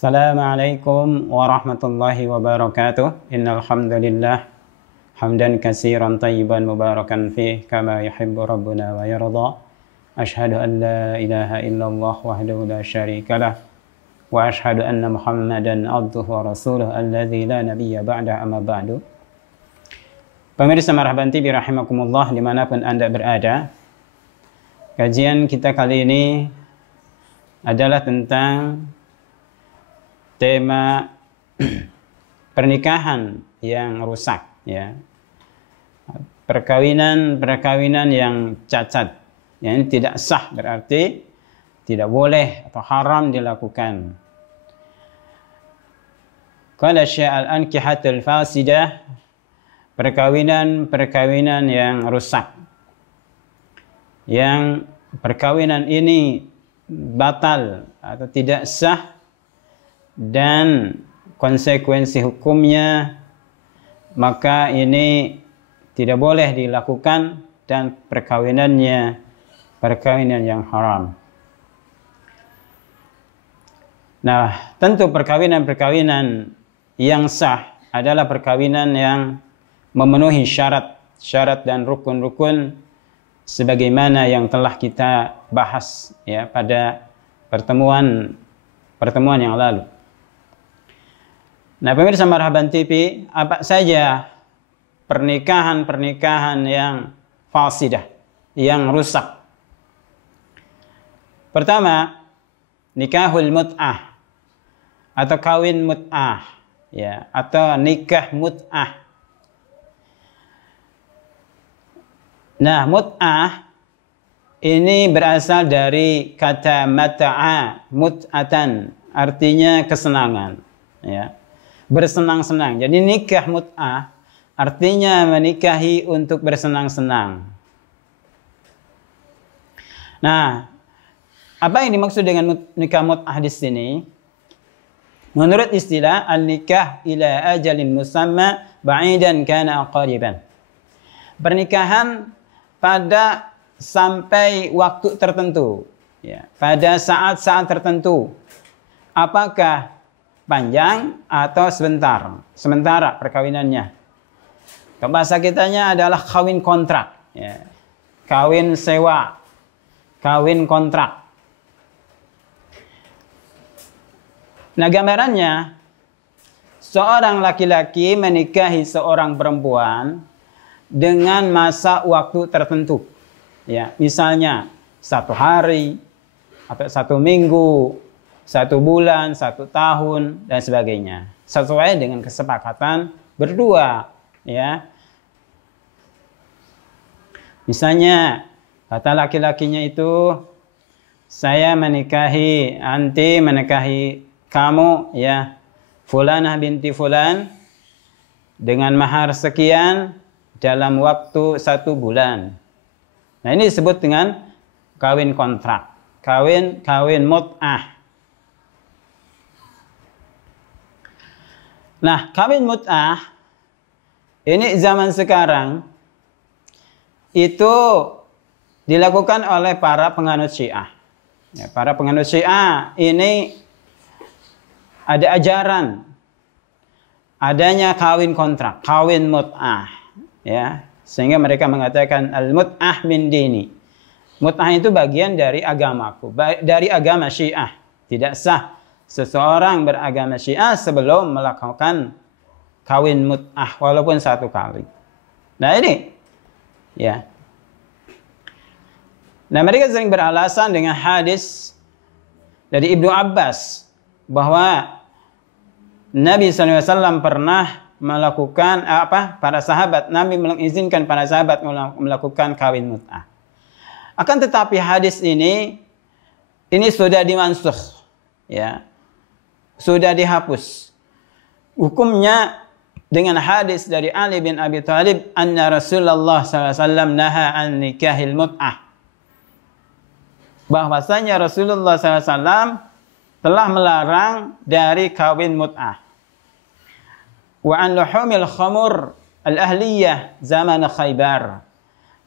Assalamualaikum warahmatullahi wabarakatuh. Innal hamdalillah hamdan katsiran thayyiban mubarakan fih kama yuhibbu rabbuna wa yarda. Asyhadu an la ilaha illallah wahdahu la syarikalah wa asyhadu anna Muhammadan abduhu wa rasuluh alladzi la nabiyya ba'da amma ba'du. Pemirsa Marhaban TV rahimakumullah dimanapun Anda berada. Kajian kita kali ini adalah tentang tema pernikahan yang rusak, ya. Perkawinan yang cacat, yang tidak sah, berarti tidak boleh atau haram dilakukan. Qala sya'al ankihatul fasidah, perkawinan yang rusak. Yang perkawinan ini batal atau tidak sah dan konsekuensi hukumnya, maka ini tidak boleh dilakukan dan perkawinannya perkawinan yang haram. Nah, tentu perkawinan yang sah adalah perkawinan yang memenuhi syarat dan rukun-rukun sebagaimana yang telah kita bahas, ya, pada pertemuan yang lalu. Nah, pemirsa Marhaban TV, apa saja pernikahan yang fasidah, yang rusak? Pertama, nikahul mut'ah atau kawin mut'ah, ya, atau nikah mut'ah. Nah, mut'ah ini berasal dari kata mata'a, mut'atan, artinya kesenangan, ya. Bersenang-senang. Jadi nikah mut'ah artinya menikahi untuk bersenang-senang. Nah, apa yang dimaksud dengan nikah mut'ah di sini? Menurut istilah al-nikah ila ajalin musamma ba'idan kana qariban. Pernikahan pada sampai waktu tertentu, ya, pada saat-saat tertentu. Apakah panjang atau sementara perkawinannya? Bahasa kitanya adalah kawin kontrak, ya. Kawin sewa, kawin kontrak. Nah, gambarannya, seorang laki-laki menikahi seorang perempuan dengan masa waktu tertentu, ya, misalnya 1 hari atau 1 minggu, 1 bulan, 1 tahun, dan sebagainya, sesuai dengan kesepakatan berdua, ya. Misalnya kata laki-lakinya itu, saya menikahi, anti menikahi kamu, ya, fulanah binti fulan, dengan mahar sekian dalam waktu 1 bulan. Nah, ini disebut dengan kawin kontrak, kawin mut'ah. Nah, kawin mut'ah ini zaman sekarang itu dilakukan oleh para penganut Syiah. Ya, para penganut Syiah ini ada ajaran adanya kawin kontrak, kawin mut'ah, ya, sehingga mereka mengatakan al-mut'ah min dini. Mut'ah itu bagian dari agamaku, dari agama Syiah. Tidak sah seseorang beragama Syiah sebelum melakukan kawin mut'ah walaupun 1 kali. Nah, ini, ya. Nah, mereka sering beralasan dengan hadis dari Ibnu Abbas bahwa Nabi SAW pernah melakukan para sahabat, Nabi mengizinkan para sahabat melakukan kawin mut'ah. Akan tetapi hadis ini sudah dimansukh, ya. Sudah dihapus. Hukumnya dengan hadis dari Ali bin Abi Thalib, anna Rasulullah SAW naha an nikahil mut'ah. Bahwasanya Rasulullah SAW telah melarang dari kawin mut'ah. Wa an luhumil khamur al-ahliyah zaman Khaybar.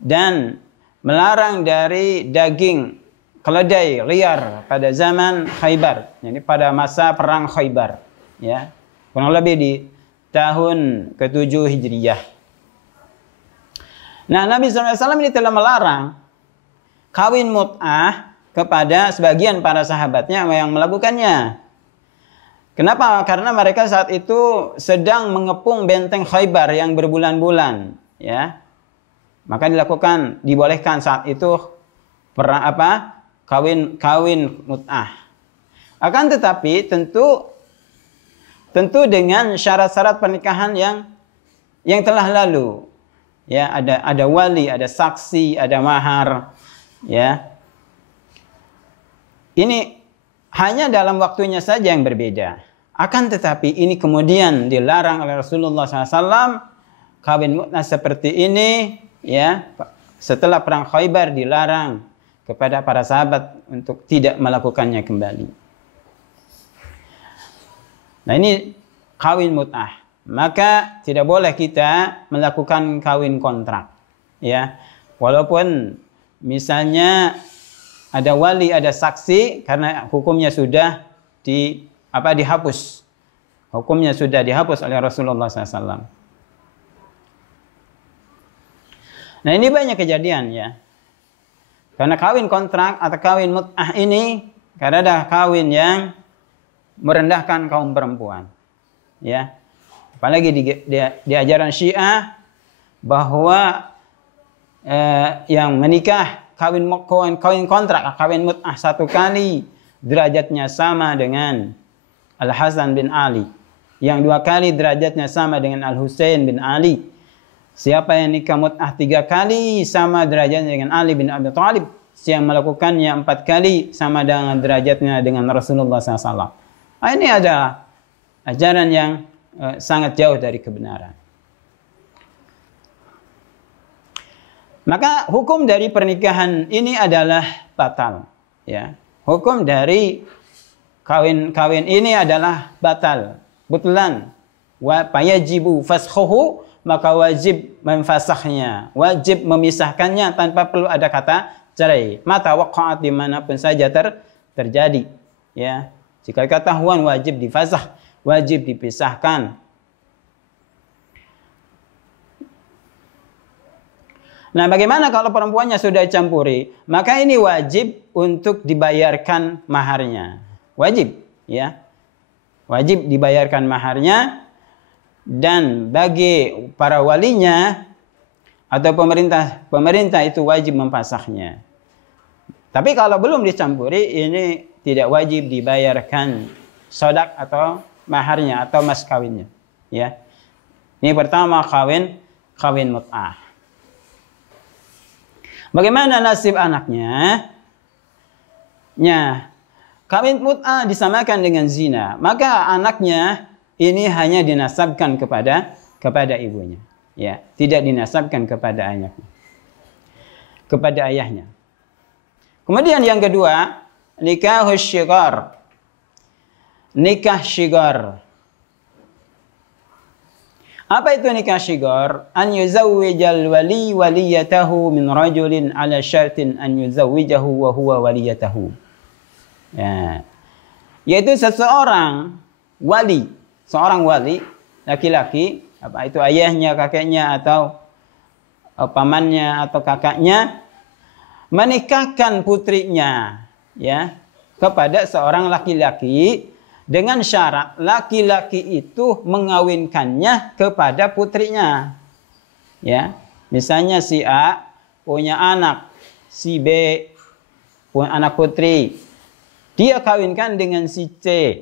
Dan melarang dari daging keledai liar pada zaman Khaybar. Jadi pada masa perang Khaybar, ya. Kurang lebih di tahun ke-7 Hijriyah. Nah, Nabi SAW ini telah melarang kawin mut'ah kepada sebagian para sahabatnya yang melakukannya. Kenapa? Karena mereka saat itu sedang mengepung benteng Khaybar yang berbulan-bulan, ya. Maka dibolehkan saat itu kawin mut'ah. Akan tetapi tentu dengan syarat-syarat pernikahan yang telah lalu. Ya, ada wali, ada saksi, ada mahar, ya. Ini hanya dalam waktunya saja yang berbeda. Akan tetapi ini kemudian dilarang oleh Rasulullah SAW. Kawin mut'ah seperti ini, ya, setelah perang Khaybar dilarang kepada para sahabat untuk tidak melakukannya kembali. Nah, ini kawin mut'ah. Maka tidak boleh kita melakukan kawin kontrak, ya. Walaupun misalnya ada wali, ada saksi, karena hukumnya sudah dihapus. Hukumnya sudah dihapus oleh Rasulullah SAW. Nah, ini banyak kejadian, ya. Karena kawin kontrak atau kawin mut'ah ini karena ada kawin yang merendahkan kaum perempuan, ya. Apalagi di ajaran Syiah bahwa yang menikah kawin kontrak, kawin mut'ah satu kali derajatnya sama dengan Al-Hasan bin Ali. Yang dua kali derajatnya sama dengan Al-Husain bin Ali. Siapa yang nikah mut'ah 3 kali sama derajatnya dengan Ali bin Abi Thalib. Yang melakukannya 4 kali sama dengan derajatnya dengan Rasulullah SAW. Nah, ini ada ajaran yang sangat jauh dari kebenaran. Maka hukum dari pernikahan ini adalah batal, ya. Hukum dari kawin ini adalah batal, butlan. Wa fayajibu fasakhuhu, maka wajib memfasahnya, wajib memisahkannya tanpa perlu ada kata cerai. Mata waqa'at dimanapun saja terjadi, ya. Jika ketahuan wajib difasah, wajib dipisahkan. Nah, bagaimana kalau perempuannya sudah campuri? Maka ini wajib untuk dibayarkan maharnya. Wajib, ya. Wajib dibayarkan maharnya, dan bagi para walinya atau pemerintah itu wajib mempasahnya. Tapi kalau belum dicampuri, ini tidak wajib dibayarkan sodak atau maharnya atau mas kawinnya, ya. Ini pertama kawin mut'ah. Bagaimana nasib anaknya? Kawin mut'ah disamakan dengan zina, maka anaknya ini hanya dinasabkan kepada ibunya, ya, tidak dinasabkan kepada ayahnya. Kemudian yang kedua, nikah syigar. Nikah syigar. Apa itu nikah syigar? An yuzawwijal wali waliyatahu min rajulin ala syartin an yuzawwijahu wa huwa waliyatahu. Ya. Yaitu seorang wali laki-laki, apa itu ayahnya, kakeknya atau pamannya atau kakaknya, menikahkan putrinya, ya, kepada seorang laki-laki dengan syarat laki-laki itu mengawinkannya kepada putrinya, ya. Misalnya si A punya anak, si B punya anak putri, dia kawinkan dengan si C,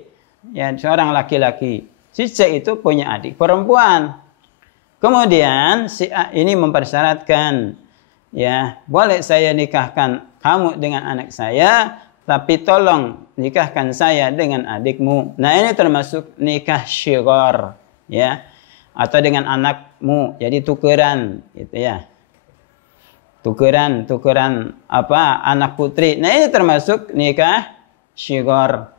ya, seorang laki-laki. Si C itu punya adik perempuan. Kemudian si A ini mempersyaratkan, ya, boleh saya nikahkan kamu dengan anak saya, tapi tolong nikahkan saya dengan adikmu. Nah, ini termasuk nikah syigar, ya, atau dengan anakmu. Jadi tukeran, gitu, ya. Tukeran anak putri. Nah, ini termasuk nikah syigar.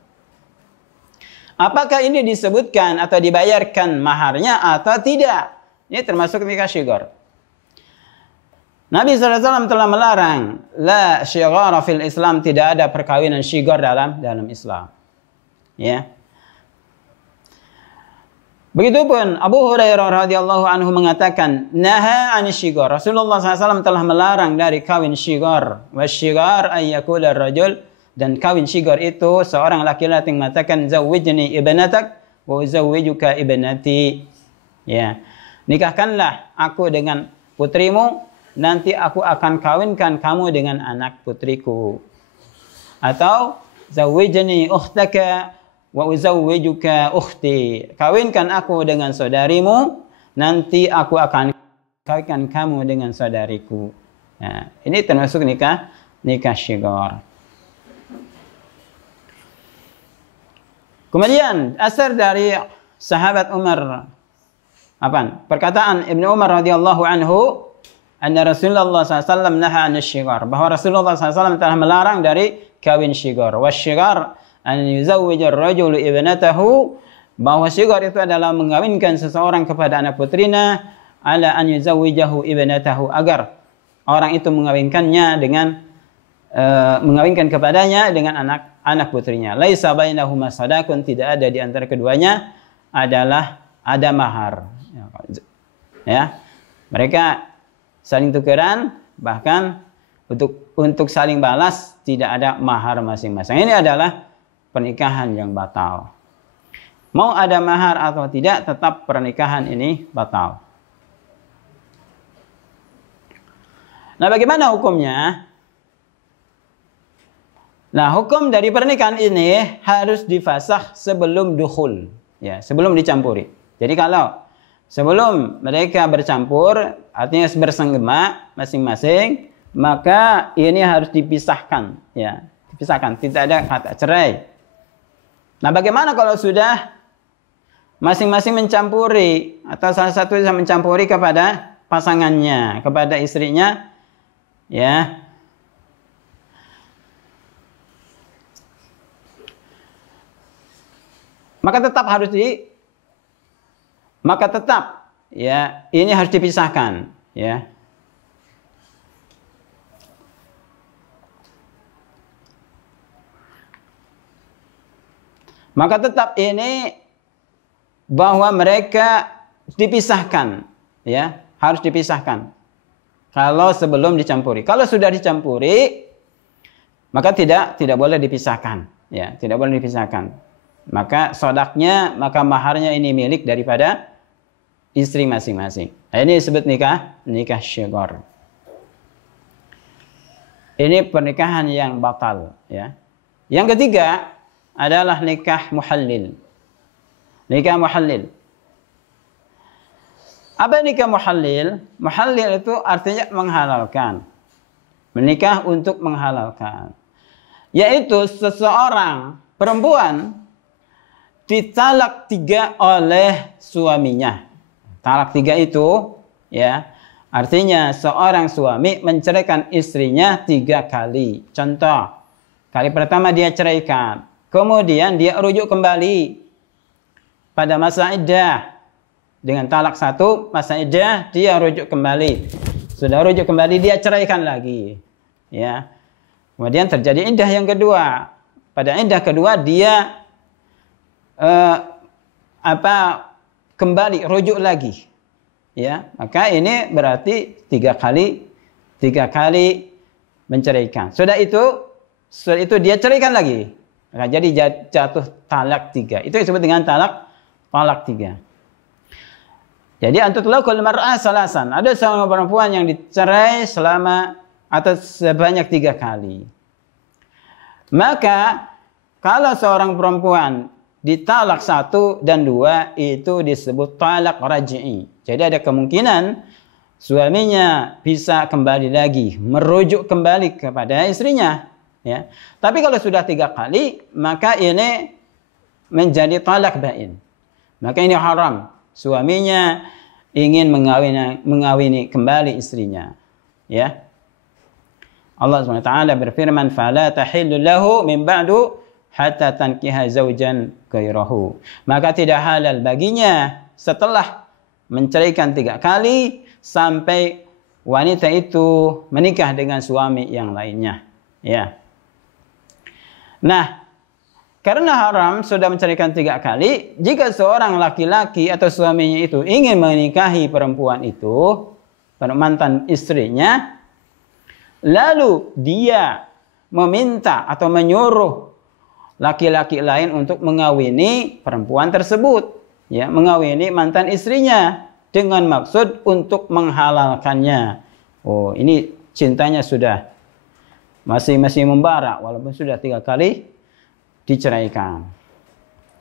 Apakah ini disebutkan atau dibayarkan maharnya atau tidak? Ini termasuk nikah syigar. Nabi SAW telah melarang la syighara fil Islam, tidak ada perkawinan syighar dalam Islam. Ya. Begitupun Abu Hurairah radhiyallahu anhu mengatakan, naha an syighar. Rasulullah SAW telah melarang dari kawin syighar. Wasyighar ay yaqula ar-rajul, dan kawin syighar itu seorang laki-laki mengatakan zawwijni ibnatak wa uzawwijuka ibnati. Ya. Nikahkanlah aku dengan putrimu, nanti aku akan kawinkan kamu dengan anak putriku. Atau zawwijni ukhtaka wa uzawwijuka ukhti, kawinkan aku dengan saudarimu, nanti aku akan kawinkan kamu dengan saudariku. Nah, ini termasuk nikah syighar. Kemudian asar dari sahabat Umar, perkataan Ibnu Umar radhiyallahu anhu, anna Rasulullah SAW naha an syighar, bahwa Rasulullah SAW telah melarang dari kawin syighar. Wasyighar an yuzawwij ar-rajulu ibnatahu, bahwa syighar itu adalah mengawinkan seseorang kepada anak putrinya, ala an yuzawwijahu ibnatahu, agar orang itu mengawinkannya dengan mengawinkan kepadanya dengan anak putrinya. Laisa bainahuma sadaqun, tidak ada di antara keduanya ada mahar. Ya. Mereka saling tukeran, bahkan untuk saling balas tidak ada mahar masing-masing. Ini adalah pernikahan yang batal. Mau ada mahar atau tidak, tetap pernikahan ini batal. Nah, bagaimana hukumnya? Nah, hukum dari pernikahan ini harus difasakh sebelum dukhul, ya, sebelum dicampuri. Jadi kalau sebelum mereka bercampur, artinya bersenggama masing-masing, maka ini harus dipisahkan, ya, dipisahkan, tidak ada kata cerai. Nah, bagaimana kalau sudah masing-masing mencampuri, atau salah satu bisa mencampuri kepada pasangannya, kepada istrinya, ya. Maka tetap ya, ini harus dipisahkan, ya. Maka tetap ini bahwa mereka dipisahkan, ya, harus dipisahkan. Kalau sebelum dicampuri, kalau sudah dicampuri, maka tidak boleh dipisahkan, ya, tidak boleh dipisahkan. Maka sodaknya, maka maharnya ini milik daripada istri masing-masing. Nah, ini disebut nikah syighar. Ini pernikahan yang batal, ya. Yang ketiga adalah nikah muhallil. Nikah muhallil. Apa nikah muhallil? Muhallil itu artinya menghalalkan. Menikah untuk menghalalkan. Yaitu seseorang perempuan ditalak 3 oleh suaminya. Talak 3 itu, ya, artinya seorang suami menceraikan istrinya 3 kali. Contoh, kali pertama dia ceraikan, kemudian dia rujuk kembali pada masa iddah. Dengan talak 1, masa iddah, dia rujuk kembali. Sudah rujuk kembali, dia ceraikan lagi, ya. Kemudian terjadi iddah yang kedua. Pada iddah kedua dia kembali rujuk lagi, ya, maka ini berarti 3 kali menceraikan. Sudah itu dia ceraikan lagi, maka jadi jatuh talak 3. Itu disebut dengan talak 3. Jadi antutlaqul mar'ah salasan, ada seorang perempuan yang dicerai selama atau sebanyak 3 kali. Maka kalau seorang perempuan ditalak 1 dan 2, itu disebut talak raj'i. Jadi ada kemungkinan suaminya bisa kembali lagi, merujuk kembali kepada istrinya, ya. Tapi kalau sudah 3 kali, maka ini menjadi talak bain. Maka ini haram. Suaminya ingin mengawini kembali istrinya, ya. Allah SWT berfirman, "Fala tahillu lahu min ba'du hatta tankiha zaujan ghairahu." Maka tidak halal baginya setelah menceraikan 3 kali sampai wanita itu menikah dengan suami yang lainnya. Ya. Nah, karena haram sudah menceraikan 3 kali, jika seorang laki-laki atau suaminya itu ingin menikahi perempuan itu, mantan istrinya, lalu dia meminta atau menyuruh laki-laki lain untuk mengawini perempuan tersebut, ya, mengawini mantan istrinya dengan maksud untuk menghalalkannya. Oh, ini cintanya sudah masih membara walaupun sudah 3 kali diceraikan.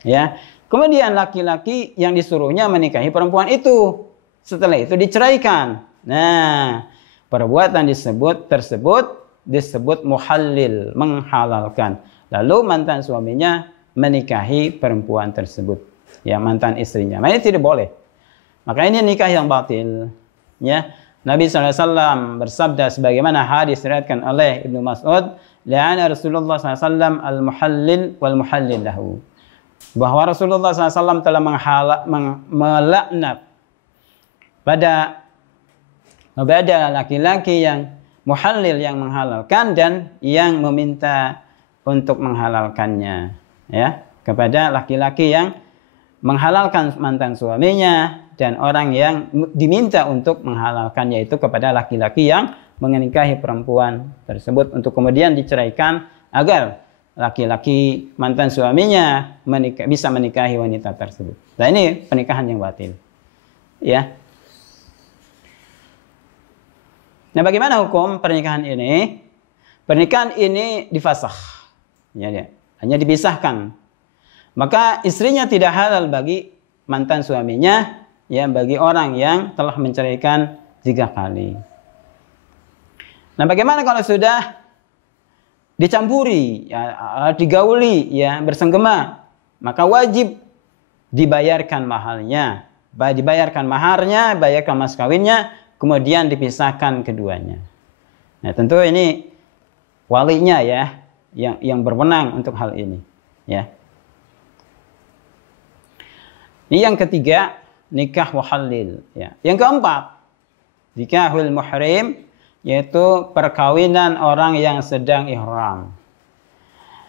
Ya. Kemudian laki-laki yang disuruhnya menikahi perempuan itu, setelah itu diceraikan. Nah, perbuatan tersebut disebut muhallil, menghalalkan. Lalu mantan suaminya menikahi perempuan tersebut, ya, mantan istrinya. Nah, ini tidak boleh. Maka ini nikah yang batil. Ya, Nabi SAW bersabda sebagaimana hadis diriwayatkan oleh Ibnu Mas'ud, la'ana Rasulullah SAW al-muhallil wal muhallil lahu. Bahwa Rasulullah SAW telah melaknat pada laki-laki yang muhallil, yang menghalalkan, dan yang meminta untuk menghalalkannya, ya, kepada laki-laki yang menghalalkan mantan suaminya dan orang yang diminta untuk menghalalkannya itu kepada laki-laki yang menikahi perempuan tersebut untuk kemudian diceraikan agar laki-laki mantan suaminya bisa menikahi wanita tersebut. Nah, ini pernikahan yang batil. Ya. Nah, bagaimana hukum pernikahan ini? Pernikahan ini difasakh. Ya, hanya dipisahkan. Maka istrinya tidak halal bagi mantan suaminya, ya, bagi orang yang telah menceraikan 3 kali. Nah, bagaimana kalau sudah dicampuri, ya, digauli, ya, bersenggema, maka wajib dibayarkan maharnya, bayarkan mas kawinnya, kemudian dipisahkan keduanya. Nah, tentu ini walinya, ya, yang berwenang untuk hal ini, ya. Ini yang ketiga, nikah muhallil, ya. Yang keempat, nikahul muhrim, yaitu perkawinan orang yang sedang ihram.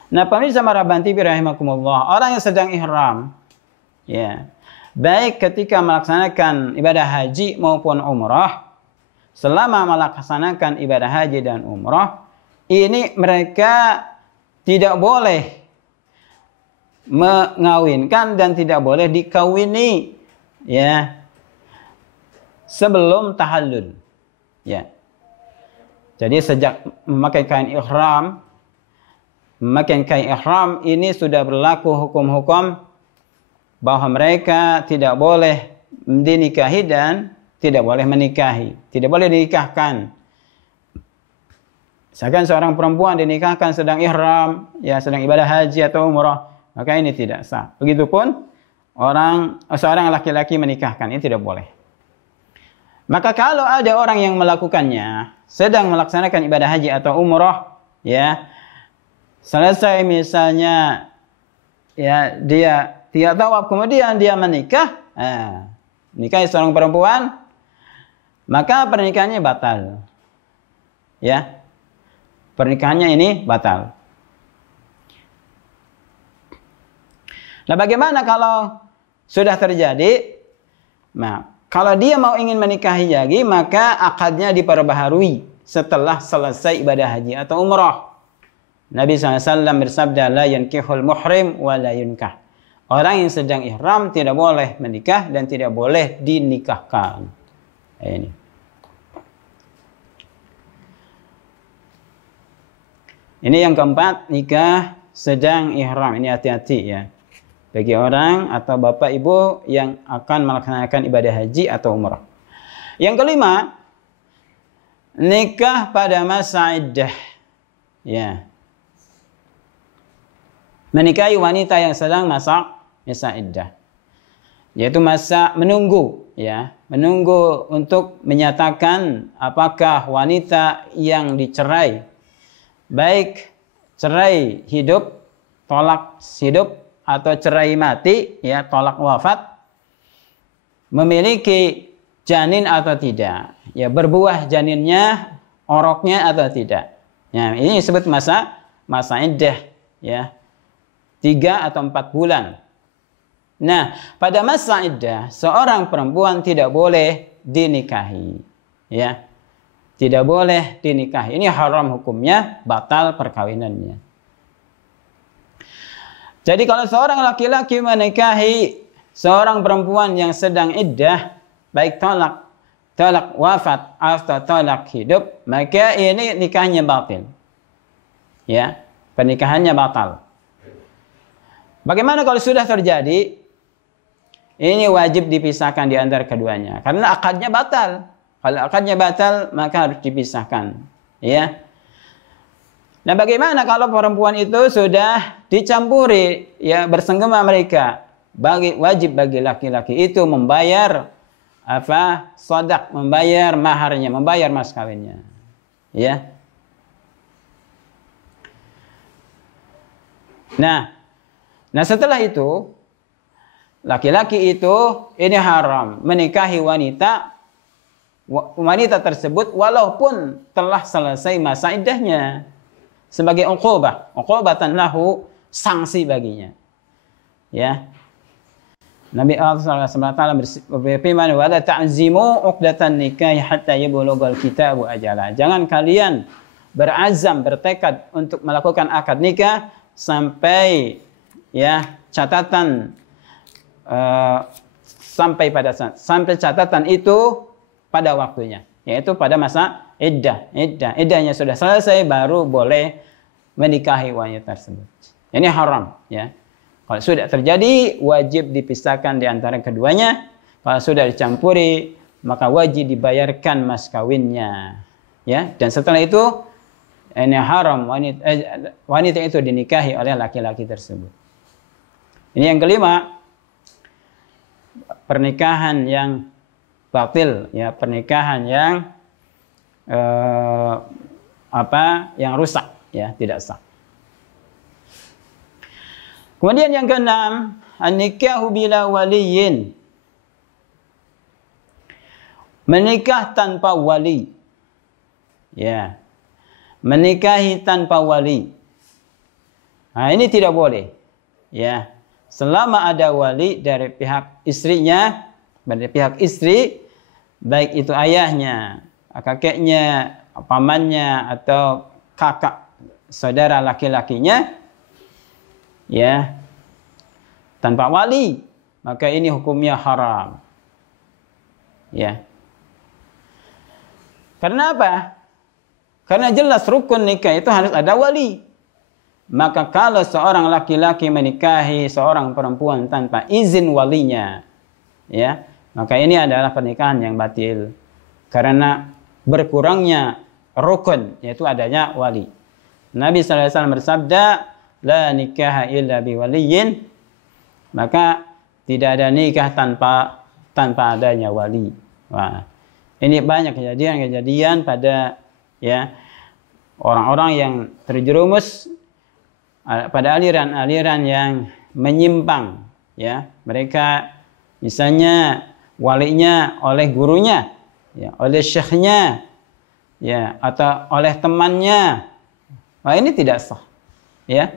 Nah, pemirsa Marhaban TV rahimakumullah, orang yang sedang ihram, ya, baik ketika melaksanakan ibadah haji maupun umrah, selama melaksanakan ibadah haji dan umrah, ini mereka tidak boleh mengawinkan dan tidak boleh dikawini, ya, sebelum tahallul, ya. Jadi sejak memakai kain ihram ini sudah berlaku hukum-hukum bahwa mereka tidak boleh dinikahi dan tidak boleh menikahi, tidak boleh dinikahkan. Misalkan seorang perempuan dinikahkan sedang ihram, ya, sedang ibadah haji atau umrah, maka ini tidak sah. Begitupun seorang laki-laki menikahkan, ini tidak boleh. Maka kalau ada orang yang melakukannya sedang melaksanakan ibadah haji atau umrah, ya, selesai misalnya, ya, dia tawaf kemudian dia menikah, nikahi seorang perempuan, maka pernikahannya batal, ya, pernikahannya ini batal. Nah, bagaimana kalau sudah terjadi? Nah, kalau dia mau ingin menikahi lagi, maka akadnya diperbaharui setelah selesai ibadah haji atau umrah. Nabi SAW bersabda, la yankihul muhrim wa la yunkah. Orang yang sedang ihram tidak boleh menikah dan tidak boleh dinikahkan. Ini yang keempat, nikah sedang ihram. Ini hati-hati, ya, bagi orang atau bapak ibu yang akan melaksanakan ibadah haji atau umrah. Yang kelima, nikah pada masa iddah, ya, menikahi wanita yang sedang masa iddah, yaitu masa menunggu, ya, menunggu untuk menyatakan apakah wanita yang dicerai, baik cerai hidup, tolak hidup, atau cerai mati, ya, tolak wafat, memiliki janin atau tidak, ya berbuah janinnya, oroknya atau tidak. Ya, ini disebut masa iddah, ya 3 atau 4 bulan. Nah, pada masa iddah seorang perempuan tidak boleh dinikahi, ya tidak boleh dinikahi. Ini haram hukumnya, batal perkawinannya. Jadi kalau seorang laki-laki menikahi seorang perempuan yang sedang iddah, baik talak wafat atau talak hidup, maka ini nikahnya batil. Ya, pernikahannya batal. Bagaimana kalau sudah terjadi? Ini wajib dipisahkan di antara keduanya, karena akadnya batal. Kalau akadnya batal, maka harus dipisahkan. Ya. Nah, bagaimana kalau perempuan itu sudah dicampuri, ya bersenggama mereka? Wajib bagi laki-laki itu membayar shadak, membayar maharnya, membayar mas kawinnya. Ya. Nah, setelah itu laki-laki itu ini haram menikahi wanita tersebut walaupun telah selesai masa iddahnya, sebagai uqubatan lahu, sanksi baginya. Ya. Nabi Allah SWT berfirman, "Wa la ta'zimu 'uqdatan nikah hatta yablughal kitabu ajalah." Jangan kalian berazam, bertekad untuk melakukan akad nikah sampai ya catatan sampai catatan itu pada waktunya, yaitu pada masa iddahnya sudah selesai baru boleh menikahi wanita tersebut. Ini haram, ya. Kalau sudah terjadi wajib dipisahkan di antara keduanya. Kalau sudah dicampuri maka wajib dibayarkan mas kawinnya, ya. Dan setelah itu ini haram wanita itu dinikahi oleh laki-laki tersebut. Ini yang kelima, pernikahan yang batil, ya pernikahan yang yang rusak, ya tidak sah. Kemudian yang keenam, an-nikahu bila waliyin. Menikah tanpa wali. Ya. Menikahi tanpa wali. Nah, ini tidak boleh. Ya. Selama ada wali dari pihak istrinya, dari pihak istri, baik itu ayahnya, kakeknya, pamannya atau kakak saudara laki-lakinya, ya, tanpa wali, maka ini hukumnya haram. Ya. Karena apa? Karena jelas rukun nikah itu harus ada wali. Maka kalau seorang laki-laki menikahi seorang perempuan tanpa izin walinya, ya, maka ini adalah pernikahan yang batil. Karena berkurangnya rukun, yaitu adanya wali. Nabi SAW bersabda, la nikaha illa biwaliyin, maka tidak ada nikah tanpa adanya wali. Wah, ini banyak kejadian pada ya orang-orang yang terjerumus pada aliran-aliran yang menyimpang, ya. Mereka misalnya walinya oleh gurunya, ya, oleh syekhnya, ya, atau oleh temannya. Wah, ini tidak sah, ya.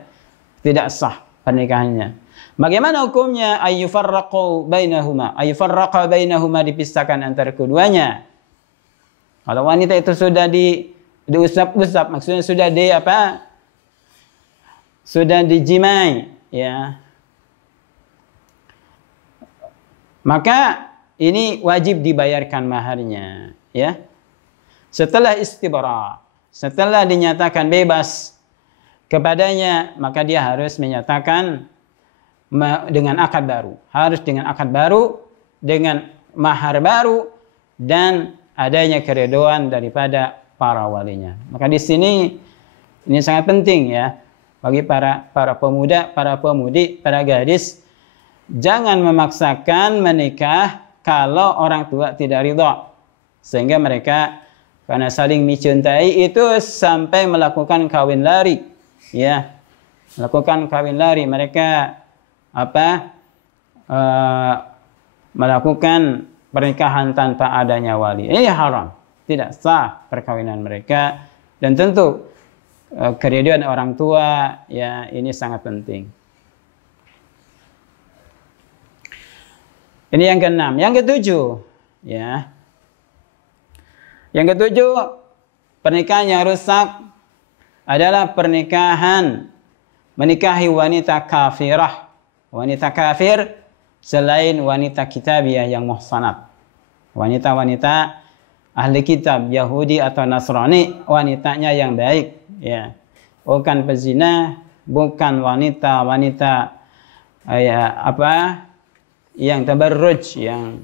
Tidak sah pernikahannya. Bagaimana hukumnya? Ayyufarraqu bainahuma. Ayyufarraqa bainahuma, dipisahkan antara keduanya. Kalau wanita itu sudah diusap-usap, maksudnya sudah sudah dijimai, ya. Maka ini wajib dibayarkan maharnya, ya. Setelah istibra, setelah dinyatakan bebas kepadanya, maka dia harus menyatakan dengan akad baru. Harus dengan akad baru, dengan mahar baru, dan adanya keridhaan daripada para walinya. Maka di sini ini sangat penting, ya, bagi para pemuda, para pemudi, para gadis, jangan memaksakan menikah kalau orang tua tidak ridha, sehingga mereka karena saling mencintai itu sampai melakukan kawin lari, ya, melakukan kawin lari. Mereka melakukan pernikahan tanpa adanya wali. Ini haram. Tidak sah perkawinan mereka. Dan tentu keriduan orang tua ya ini sangat penting. Ini yang keenam. Yang ketujuh, ya. Yang ketujuh, pernikahan yang rusak adalah pernikahan menikahi wanita kafirah. Wanita kafir selain wanita kitabiah yang muhsanat. Wanita-wanita ahli kitab Yahudi atau Nasrani, wanitanya yang baik, ya. Bukan pezina, bukan wanita-wanita yang tabarruj, yang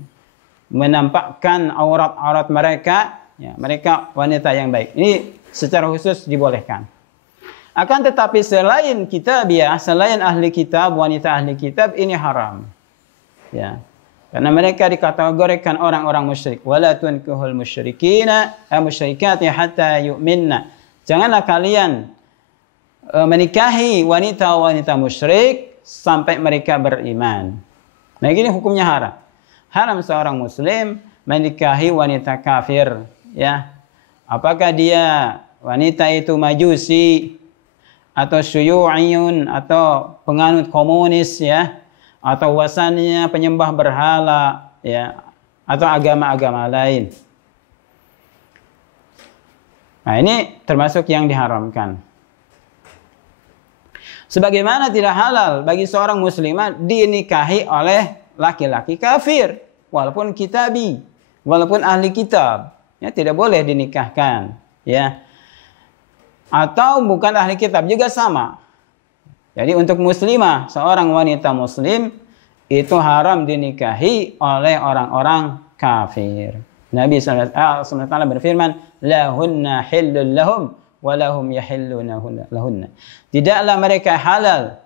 menampakkan aurat-aurat mereka, ya, mereka wanita yang baik. Ini secara khusus dibolehkan. Akan tetapi selain kitabiah, selain ahli kitab, wanita ahli kitab ini haram. Ya. Karena mereka dikategorikan orang-orang musyrik. Wala tunkihul musyrikati hatta yu'minna. Janganlah kalian menikahi wanita-wanita musyrik sampai mereka beriman. Nah, ini hukumnya haram. Haram seorang muslim menikahi wanita kafir, ya. Apakah dia wanita itu majusi atau syuyu'iyun atau penganut komunis, ya, atau wasannya penyembah berhala, ya, atau agama-agama lain. Nah, ini termasuk yang diharamkan. Sebagaimana tidak halal bagi seorang muslimah dinikahi oleh laki-laki kafir, walaupun kitabi, walaupun ahli kitab, ya, tidak boleh dinikahkan, ya. Atau bukan ahli kitab juga sama. Jadi untuk muslimah, seorang wanita muslim itu haram dinikahi oleh orang-orang kafir. Nabi SAW berfirman, lahunna hillul lahum walahum yahilluna lahunna. Tidaklah mereka halal.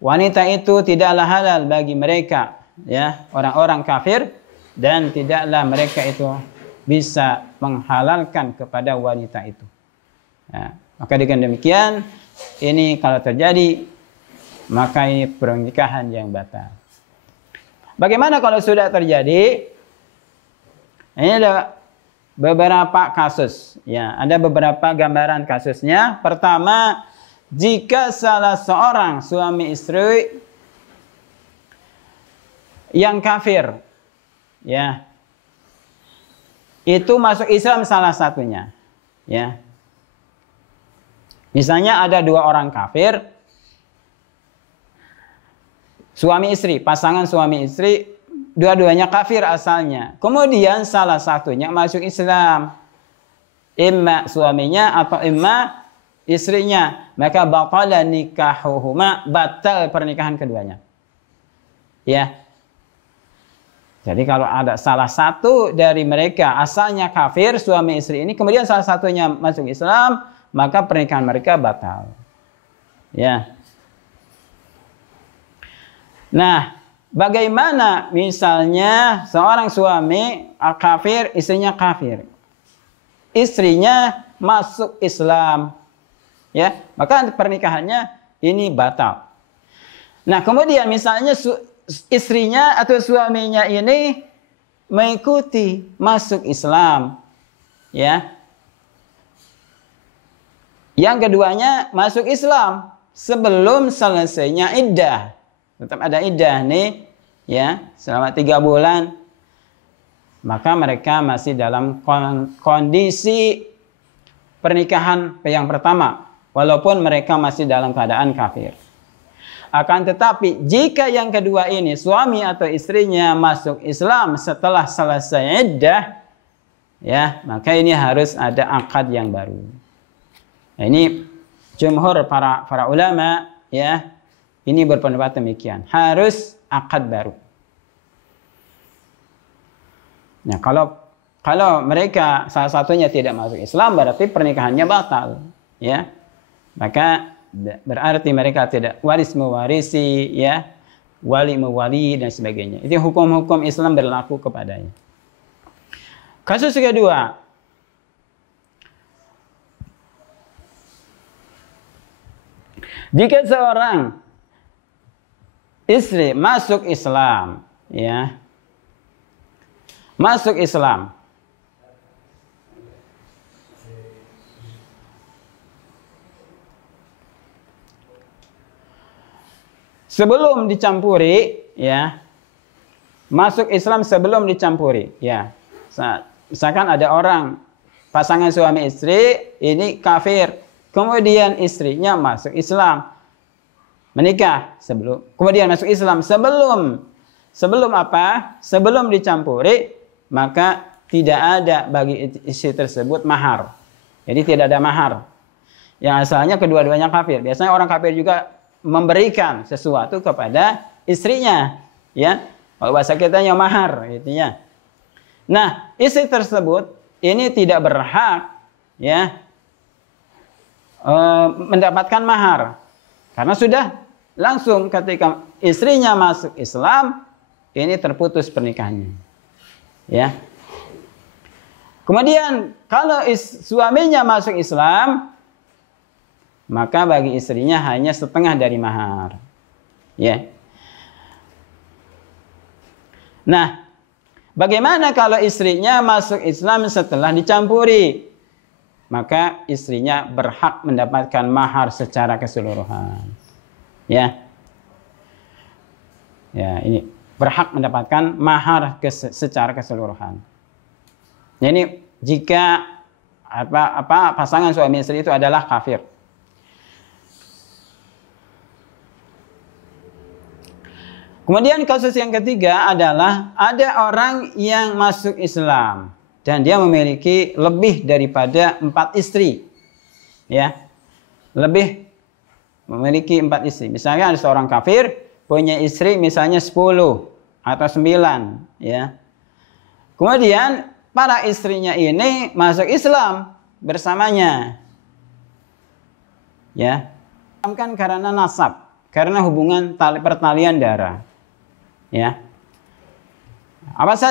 Wanita itu tidaklah halal bagi mereka, ya, orang-orang kafir, dan tidaklah mereka itu bisa menghalalkan kepada wanita itu. Ya, maka dengan demikian, ini kalau terjadi, maka ini pernikahan yang batal. Bagaimana kalau sudah terjadi? Ini ada beberapa kasus, ya, ada beberapa gambaran kasusnya. Pertama, jika salah seorang suami istri yang kafir, ya, itu masuk Islam salah satunya, ya. Misalnya ada dua orang kafir, suami istri, pasangan suami istri, dua-duanya kafir asalnya. Kemudian salah satunya masuk Islam, imma suaminya atau imma istrinya, maka batala nikahuhuma, batal pernikahan keduanya. Ya. Jadi kalau ada salah satu dari mereka asalnya kafir, suami istri ini, kemudian salah satunya masuk Islam, maka pernikahan mereka batal. Ya. Nah, bagaimana misalnya seorang suami kafir, istrinya kafir. Istrinya masuk Islam, ya, maka pernikahannya ini batal. Nah, kemudian misalnya istrinya atau suaminya ini mengikuti masuk Islam, ya. Yang keduanya masuk Islam sebelum selesainya iddah. Tetap ada iddah nih, ya, selama 3 bulan. Maka mereka masih dalam kondisi pernikahan yang pertama, walaupun mereka masih dalam keadaan kafir. Akan tetapi jika yang kedua ini suami atau istrinya masuk Islam setelah selesai iddah, ya, maka ini harus ada akad yang baru. Nah, ini jumhur para ulama, ya, ini berpendapat demikian, harus akad baru. Nah, kalau mereka salah satunya tidak masuk Islam, berarti pernikahannya batal, ya. Maka berarti mereka tidak waris mewarisi, ya, wali mewali dan sebagainya. Itu hukum-hukum Islam berlaku kepadanya. Kasus kedua, jika seorang istri masuk Islam, ya, masuk Islam. Sebelum dicampuri, ya, masuk Islam sebelum dicampuri, ya. Misalkan ada orang pasangan suami istri ini kafir, kemudian istrinya masuk Islam, menikah kemudian masuk Islam sebelum apa? Sebelum dicampuri, maka tidak ada bagi istri tersebut mahar. Jadi tidak ada mahar. Yang asalnya kedua-duanya kafir. Biasanya orang kafir juga memberikan sesuatu kepada istrinya, ya. Kalau bahasa kitanya mahar, gitu ya. Nah, istri tersebut ini tidak berhak, ya, mendapatkan mahar, karena sudah langsung ketika istrinya masuk Islam, ini terputus pernikahannya, ya. Kemudian kalau suaminya masuk Islam, maka bagi istrinya hanya setengah dari mahar, ya. Nah, bagaimana kalau istrinya masuk Islam setelah dicampuri? Maka istrinya berhak mendapatkan mahar secara keseluruhan, ya. Ya, ini berhak mendapatkan mahar secara keseluruhan. Ini jika pasangan suami istri itu adalah kafir. Kemudian kasus yang ketiga adalah ada orang yang masuk Islam dan dia memiliki lebih daripada 4 istri, ya, lebih memiliki 4 istri. Misalnya ada seorang kafir punya istri misalnya 10 atau 9, ya. Kemudian para istrinya ini masuk Islam bersamanya, ya, kan karena nasab, karena hubungan pertalian darah. Ya,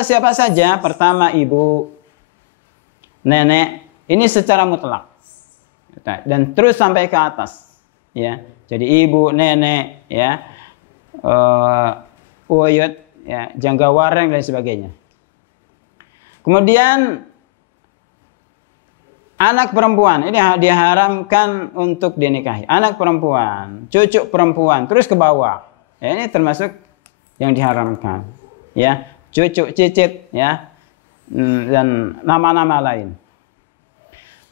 siapa saja? Pertama ibu, nenek, ini secara mutlak, dan terus sampai ke atas, ya. Jadi ibu, nenek, ya, uyut, ya, janggawareng dan sebagainya. Kemudian anak perempuan ini diharamkan untuk dinikahi. Anak perempuan, cucu perempuan, terus ke bawah. Ya, ini termasuk yang diharamkan, ya, cucu, cicit, ya, dan nama-nama lain.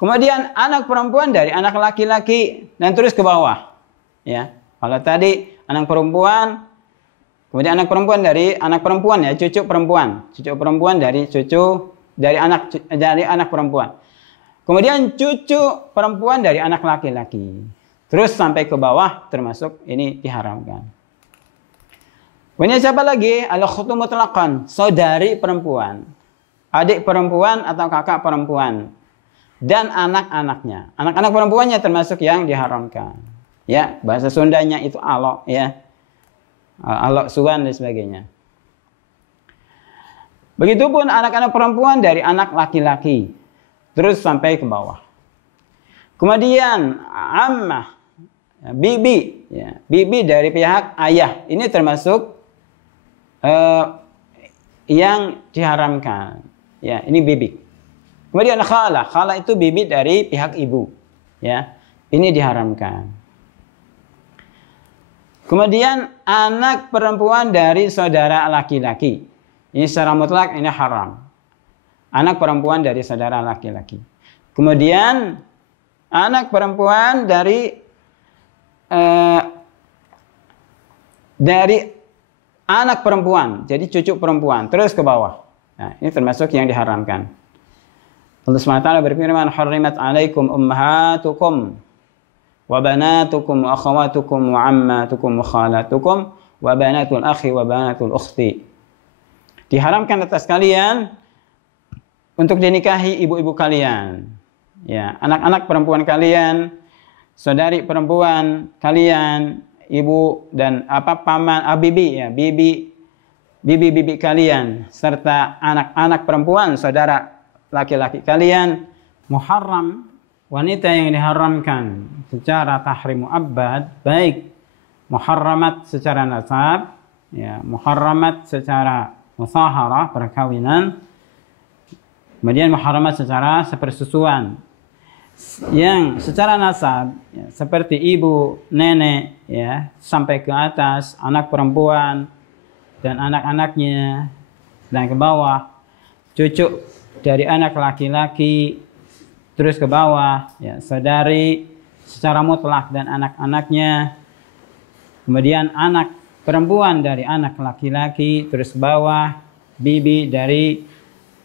Kemudian anak perempuan dari anak laki-laki dan terus ke bawah, ya. Kalau tadi anak perempuan, kemudian anak perempuan dari anak perempuan, ya, cucu perempuan dari cucu dari anak perempuan. Kemudian cucu perempuan dari anak laki-laki, terus sampai ke bawah termasuk ini diharamkan. Kemudian siapa lagi? Al-ukhtu mutlaqan, saudari perempuan, adik perempuan atau kakak perempuan, dan anak-anaknya. Anak-anak perempuannya termasuk yang diharamkan. Ya, bahasa Sundanya itu alok, ya, alok suwan dan sebagainya. Begitupun anak-anak perempuan dari anak laki-laki, terus sampai ke bawah. Kemudian ammah, bibi, ya, bibi dari pihak ayah, ini termasuk yang diharamkan, ya, ini bibi. Kemudian khalah itu bibi dari pihak ibu, ya, ini diharamkan. Kemudian anak perempuan dari saudara laki-laki, ini secara mutlak ini haram. Anak perempuan dari saudara laki-laki. Kemudian anak perempuan dari anak perempuan, jadi cucu perempuan, terus ke bawah. Nah, ini termasuk yang diharamkan. Allah SWT berfirman, "Hurrimat 'alaikum ummahatukum wa banatukum wa akhawatukum wa ammatukum wa khalatukum wa banatul akhi wa banatul ukhti." Diharamkan atas kalian untuk dinikahi ibu-ibu kalian, ya, anak-anak perempuan kalian, saudari perempuan kalian, ibu dan paman, bibi, ya, bibi kalian, serta anak-anak perempuan saudara laki-laki kalian. Muharram, wanita yang diharamkan secara tahrim mu'abbad, baik muharramat secara nasab, ya, muharramat secara musaharah, perkawinan, Kemudian muharramat secara sepersusuan. Yang secara nasab ya, seperti ibu, nenek ya, sampai ke atas, anak perempuan dan anak-anaknya dan ke bawah, cucu dari anak laki-laki terus ke bawah ya, saudari secara mutlak dan anak-anaknya, kemudian anak perempuan dari anak laki-laki terus ke bawah, bibi dari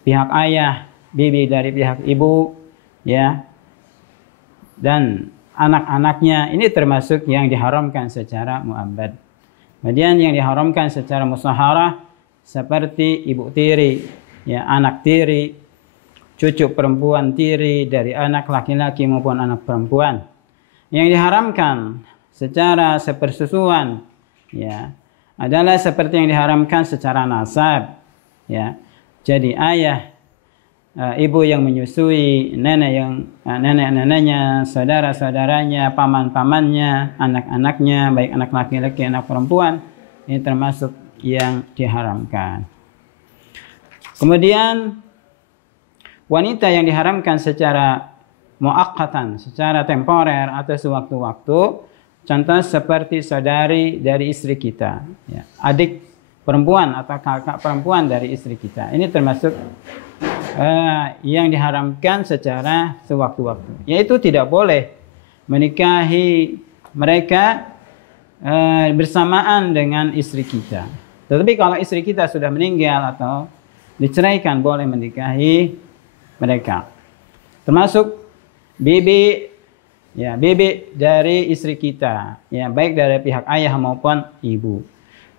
pihak ayah, bibi dari pihak ibu ya, dan anak-anaknya. Ini termasuk yang diharamkan secara muabbad. Kemudian yang diharamkan secara musaharah seperti ibu tiri, ya, anak tiri, cucu perempuan tiri dari anak laki-laki maupun anak perempuan. Yang diharamkan secara sepersusuan ya adalah seperti yang diharamkan secara nasab ya. Jadi ayah, ibu yang menyusui, nenek-neneknya, saudara-saudaranya, paman-pamannya, anak-anaknya, baik anak laki-laki, anak perempuan, ini termasuk yang diharamkan. Kemudian wanita yang diharamkan secara muakkatan, secara temporer atau sewaktu-waktu, contoh seperti saudari dari istri kita, ya, adik perempuan atau kakak perempuan dari istri kita. Ini termasuk yang diharamkan secara sewaktu-waktu, yaitu tidak boleh menikahi mereka bersamaan dengan istri kita. Tetapi kalau istri kita sudah meninggal atau diceraikan, boleh menikahi mereka. Termasuk bibi, ya, bibi dari istri kita, ya, baik dari pihak ayah maupun ibu.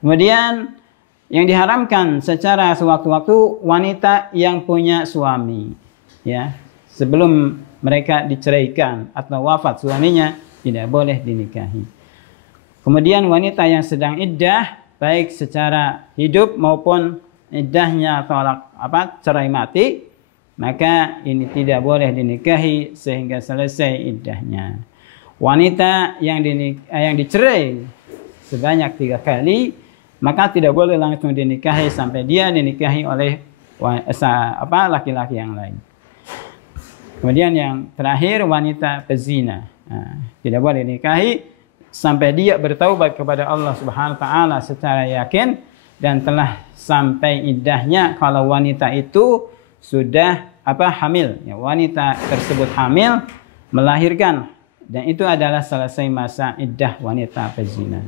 Kemudian yang diharamkan secara sewaktu-waktu wanita yang punya suami, ya, sebelum mereka diceraikan atau wafat suaminya, tidak boleh dinikahi. Kemudian wanita yang sedang iddah, baik secara hidup maupun iddahnya tolak cerai mati, maka ini tidak boleh dinikahi sehingga selesai iddahnya. Wanita yang dicerai sebanyak 3 kali, maka tidak boleh langsung dinikahi sampai dia dinikahi oleh laki-laki yang lain. Kemudian yang terakhir, wanita pezina, tidak boleh dinikahi sampai dia bertaubat kepada Allah Subhanahu wa taala secara yakin dan telah sampai iddahnya. Kalau wanita itu sudah hamil, ya, wanita tersebut hamil, melahirkan, dan itu adalah selesai masa iddah wanita pezina.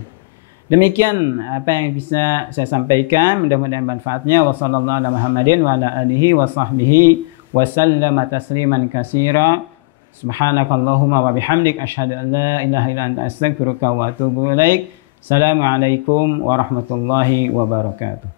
Demikian apa yang bisa saya sampaikan, mudah-mudahan manfaatnya. Wassallallahu ala Muhammadin wa ala alihi wa sahbihi wa sallama tasliman katsira. Subhanakallahumma wa bihamdik asyhadu an la ilaha illa anta astaghfiruka wa atubu ilaik. Assalamualaikum warahmatullahi wabarakatuh.